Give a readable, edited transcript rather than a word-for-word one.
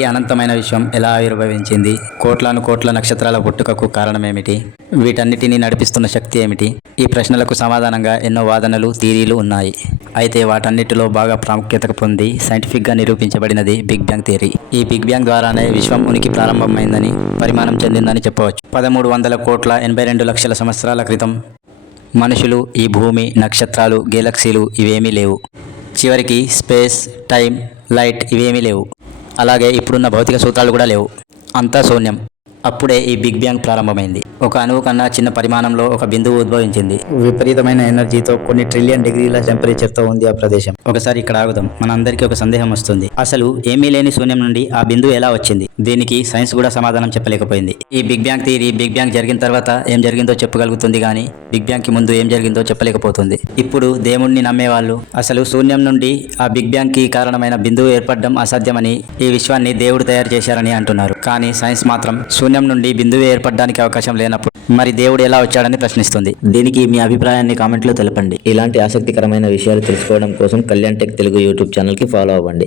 ఈ అనంతమైన విశ్వం ఎలా ఆవిర్భవించింది? కోట్లాను కోట్ల నక్షత్రాల పుట్టుకకు కారణమేమిటి? వీటన్నిటినీ నడిపిస్తున్న శక్తి ఏమిటి? ఈ ప్రశ్నలకు సమాధానంగా ఎన్నో వాదనలు, థియరీలు ఉన్నాయి. అయితే వాటన్నిటిలో బాగా ప్రాముఖ్యత పొంది సైంటిఫిక్గా నిరూపించబడినది బిగ్ బ్యాంగ్ థియరీ. ఈ బిగ్ బ్యాంగ్ ద్వారానే విశ్వం ఉనికి ప్రారంభమైందని, పరిమాణం చెందిందని చెప్పవచ్చు. 1300 కోట్ల 82 లక్షల సంవత్సరాల క్రితం మనుషులు, ఈ భూమి, నక్షత్రాలు, గెలాక్సీలు ఇవేమీ లేవు. చివరికి స్పేస్, టైం, లైట్ ఇవేమీ లేవు. అలాగే ఇప్పుడున్న భౌతిక సూత్రాలు కూడా లేవు. అంతా శూన్యం. అప్పుడే ఈ బిగ్ బ్యాంగ్ ప్రారంభమైంది. ఒక అణువు కన్నా చిన్న పరిమాణంలో ఒక బిందువు ఉద్భవించింది. విపరీతమైన ఎనర్జీతో, కొన్ని ట్రిలియన్ డిగ్రీల టెంపరేచర్తో ఉంది ఆ ప్రదేశం. ఒకసారి ఇక్కడ ఆగుదాం. మనందరికీ ఒక సందేహం వస్తుంది. అసలు ఏమీ లేని శూన్యం నుండి ఆ బిందువు ఎలా వచ్చింది? దీనికి సైన్స్ కూడా సమాధానం చెప్పలేకపోయింది. ఈ big bang theory big bang జరిగిన తర్వాత ఏం జరిగిందో చెప్పగలుగుతుంది, కానీ బిగ్ బ్యాంగ్ కి ముందు ఏం జరిగిందో చెప్పలేకపోతుంది. ఇప్పుడు దేవుణ్ణి నమ్మేవాళ్ళు అసలు శూన్యం నుండి ఆ బిగ్ బ్యాంగ్ కి కారణమైన బిందువు ఏర్పడడం అసాధ్యమని, ఈ విశ్వాన్ని దేవుడు తయారు చేశారని అంటున్నారు. కానీ సైన్స్ మాత్రం శూన్యం నుండి బిందువు ఏర్పడడానికి అవకాశం లేనప్పుడు మరి దేవుడు ఎలా వచ్చాడని ప్రశ్నిస్తుంది. దీనికి మీ అభిప్రాయాన్ని కామెంట్లో తెలపండి. ఇలాంటి ఆసక్తికరమైన విషయాలు తెలుసుకోవడం కోసం కళ్యాణ్ టెక్ తెలుగు యూట్యూబ్ ఛానల్కి ఫాలో అవ్వండి.